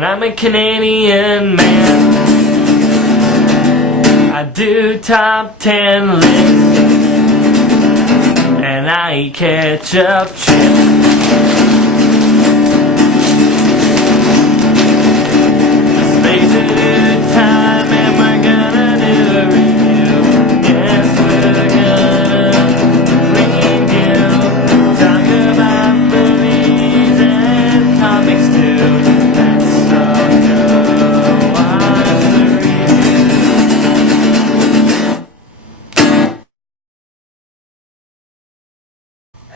and I'm a Canadian man. I do top 10 lists, and I eat ketchup chips.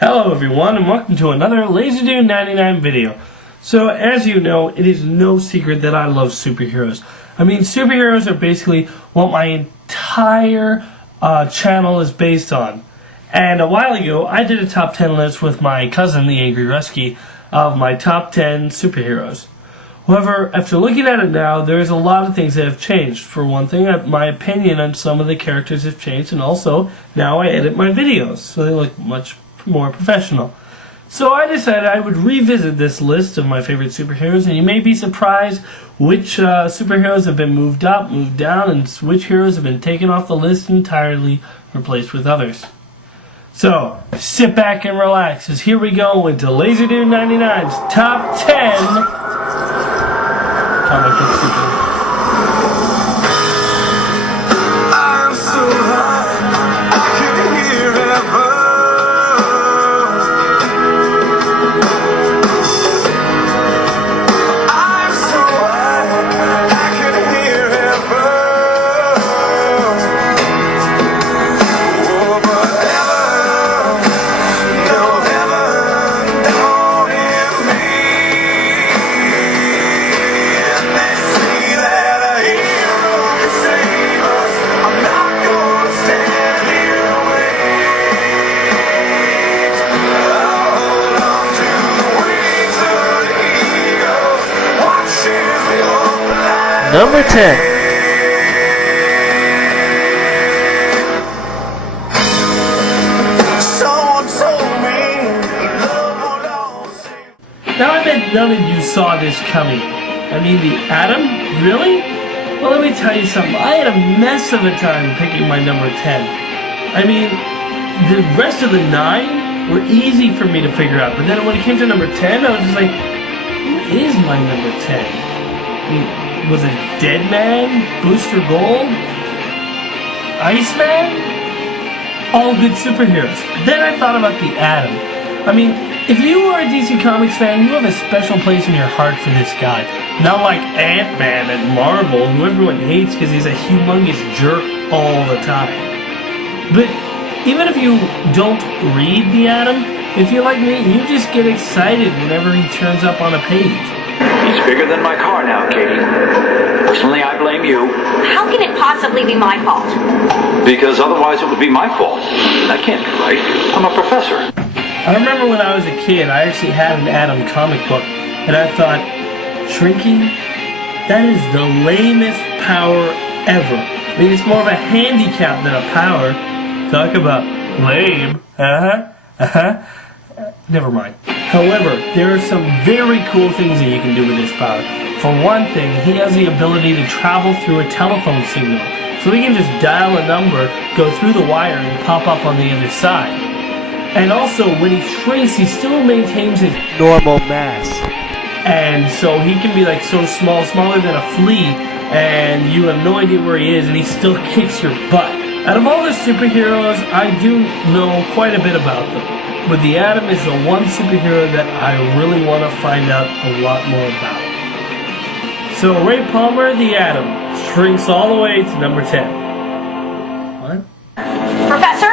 Hello everyone, and welcome to another LaserDude99 video. So as you know, it is no secret that I love superheroes. I mean, superheroes are basically what my entire channel is based on. And a while ago, I did a top 10 list with my cousin, the Angry Rusky, of my top 10 superheroes. However, after looking at it now, there's a lot of things that have changed. For one thing, my opinion on some of the characters have changed, and also, now I edit my videos, so they look much more professional. So I decided I would revisit this list of my favorite superheroes, and you may be surprised which superheroes have been moved up, moved down, and which heroes have been taken off the list entirely, replaced with others. So, sit back and relax, as here we go into LaserDude99's Top 10 Comic Book Superheroes. Number 10. Now I bet none of you saw this coming. I mean, the Atom? Really? Well, let me tell you something. I had a mess of a time picking my number 10. I mean, the rest of the 9 were easy for me to figure out. But then when it came to number 10, I was just like, who is my number 10? I mean, was it Deadman? Booster Gold? Iceman? All good superheroes. But then I thought about the Atom. I mean, if you are a DC Comics fan, you have a special place in your heart for this guy. Not like Ant-Man at Marvel, who everyone hates because he's a humongous jerk all the time. But even if you don't read the Atom, if you're like me, you just get excited whenever he turns up on a page. He's bigger than my car now, Katie. Personally, I blame you. How can it possibly be my fault? Because otherwise it would be my fault. That can't be right. I'm a professor. I remember when I was a kid, I actually had an Atom comic book, and I thought, shrinking? That is the lamest power ever. I mean, it's more of a handicap than a power. Talk about lame. Never mind. However, there are some very cool things that you can do with this power. For one thing, he has the ability to travel through a telephone signal. So he can just dial a number, go through the wire, and pop up on the other side. And also, when he shrinks, he still maintains his normal mass. And so he can be like so small, smaller than a flea, and you have no idea where he is, and he still kicks your butt. Out of all the superheroes, I do know quite a bit about them. But the Atom is the one superhero that I really want to find out a lot more about. So Ray Palmer, the Atom, shrinks all the way to number 10. What? Professor?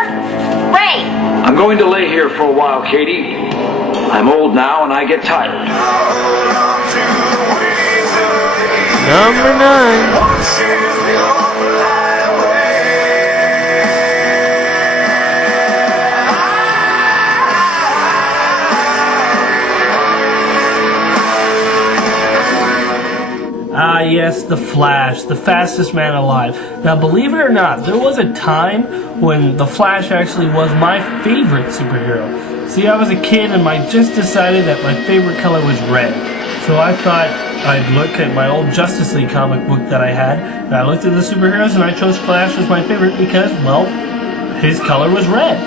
Ray! I'm going to lay here for a while, Katie. I'm old now and I get tired. Number 9. Ah, yes, the Flash, the fastest man alive. Now, believe it or not, there was a time when the Flash actually was my favorite superhero. See, I was a kid and I just decided that my favorite color was red. So I thought, I'd look at my old Justice League comic book that I had, and I looked at the superheroes, and I chose Flash as my favorite because, well, his color was red.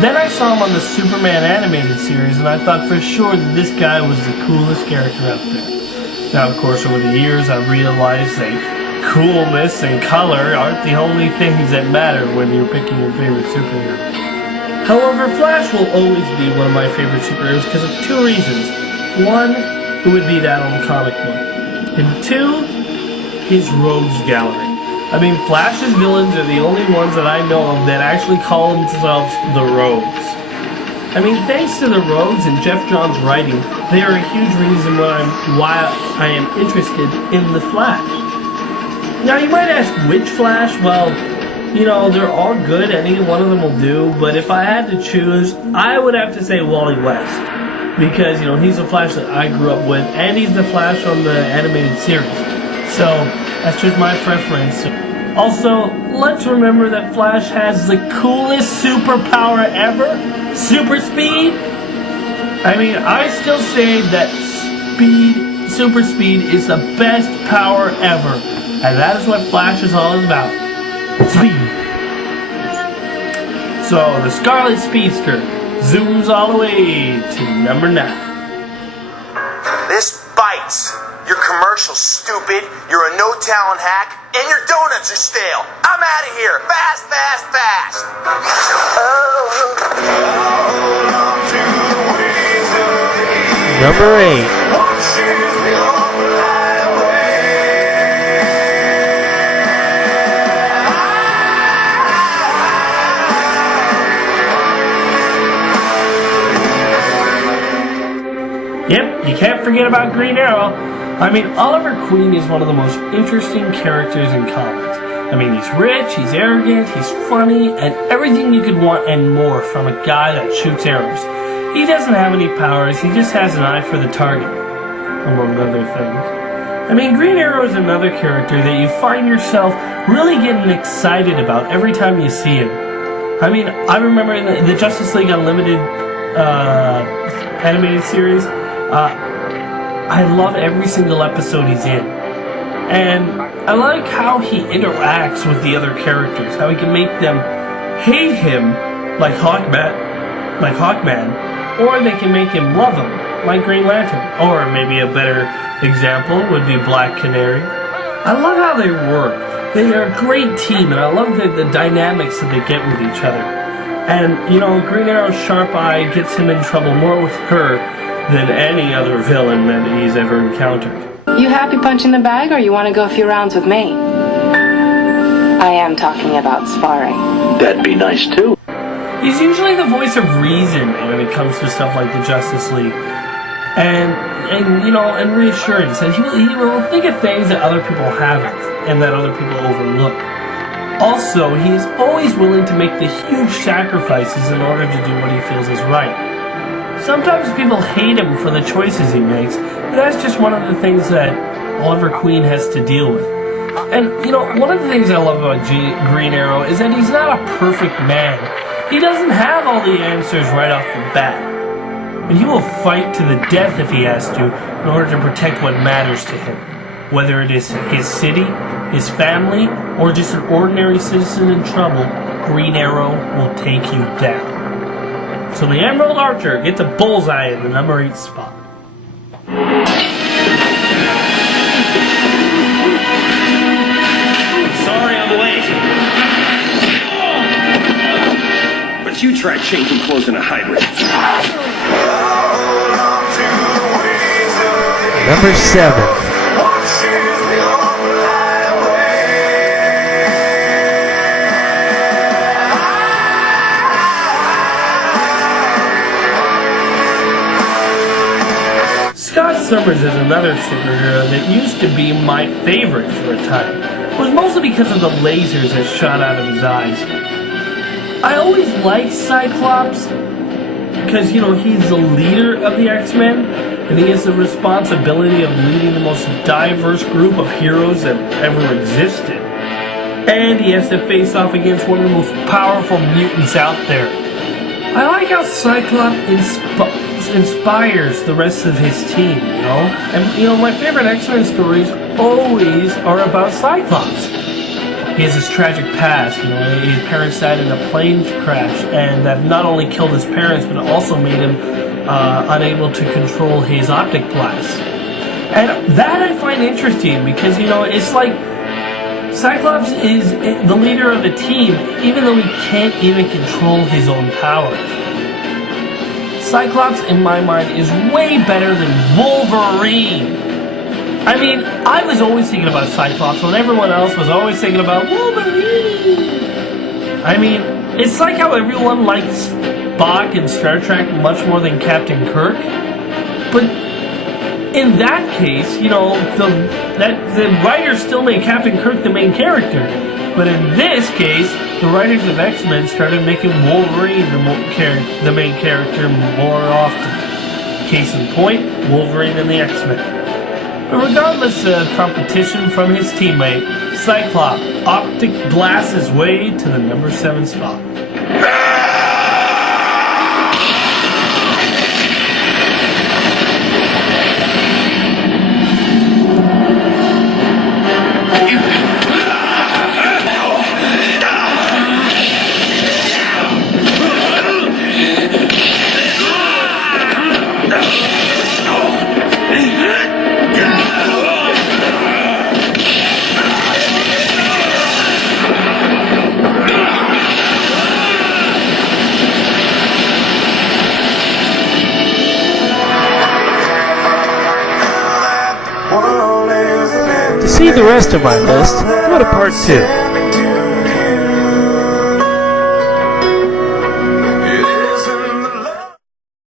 Then I saw him on the Superman animated series, and I thought for sure that this guy was the coolest character out there. Now, of course, over the years, I realized that coolness and color aren't the only things that matter when you're picking your favorite superhero. However, Flash will always be one of my favorite superheroes because of two reasons. One, it would be that old comic book. And two, his rogues gallery. I mean, Flash's villains are the only ones that I know of that actually call themselves the Rogues. I mean, thanks to the Rogues and Jeff Johns' writing, they are a huge reason why I am interested in the Flash. Now, you might ask, which Flash? Well, you know, they're all good, any one of them will do, but if I had to choose, I would have to say Wally West. Because, you know, he's the Flash that I grew up with, and he's the Flash on the animated series. So, that's just my preference. Also, let's remember that Flash has the coolest superpower ever, super speed. I mean, I still say that super speed is the best power ever. And that is what Flash is all about. Speed. So, the Scarlet Speedster zooms all the way to number 9. This bites. Your commercial's stupid, you're a no-talent hack, and your donuts are stale. I'm out of here. Fast, fast, fast. Number 8. Yep, you can't forget about Green Arrow. I mean, Oliver Queen is one of the most interesting characters in comics. I mean, he's rich, he's arrogant, he's funny, and everything you could want and more from a guy that shoots arrows. He doesn't have any powers, he just has an eye for the target, among other things. I mean, Green Arrow is another character that you find yourself really getting excited about every time you see him. I mean, I remember in the Justice League Unlimited animated series, I love every single episode he's in. And I like how he interacts with the other characters, how he can make them hate him like Hawkman, or they can make him love him like Green Lantern. Or maybe a better example would be Black Canary. I love how they work. They are a great team, and I love the dynamics that they get with each other. And, you know, Green Arrow's sharp eye gets him in trouble more with her than any other villain that he's ever encountered. You happy punching the bag, or you want to go a few rounds with me? I am talking about sparring. That'd be nice too. He's usually the voice of reason when it comes to stuff like the Justice League. And you know, and reassurance. And he will think of things that other people haven't, and that other people overlook. Also, he is always willing to make the huge sacrifices in order to do what he feels is right. Sometimes people hate him for the choices he makes, but that's just one of the things that Oliver Queen has to deal with. And, you know, one of the things I love about Green Arrow is that he's not a perfect man. He doesn't have all the answers right off the bat. But he will fight to the death if he has to in order to protect what matters to him. Whether it is his city, his family, or just an ordinary citizen in trouble, Green Arrow will take you down. So the Emerald Archer gets a bullseye in the number 8 spot. Sorry I'm late. But you tried changing clothes in a hybrid. Number 7. Scott Summers is another superhero that used to be my favorite for a time. It was mostly because of the lasers that shot out of his eyes. I always liked Cyclops because, you know, he's the leader of the X-Men, and he has the responsibility of leading the most diverse group of heroes that ever existed. And he has to face off against one of the most powerful mutants out there. I like how Cyclops Cyclops inspires the rest of his team, you know? And, you know, my favorite X-Men stories always are about Cyclops. He has this tragic past, you know, his parents died in a plane crash, and that not only killed his parents, but also made him unable to control his optic blast. And that I find interesting because, you know, it's like Cyclops is the leader of the team, even though he can't even control his own powers. Cyclops, in my mind, is way better than Wolverine. I mean, I was always thinking about Cyclops when everyone else was always thinking about Wolverine. I mean, it's like how everyone likes Spock in Star Trek much more than Captain Kirk. But in that case, you know, the writers still made Captain Kirk the main character. But in this case, the writers of X-Men started making Wolverine the main character more often. Case in point, Wolverine and the X-Men. But regardless of competition from his teammate, Cyclops optic blasts his way to the number 7 spot. To see the rest of my list, go to part 2.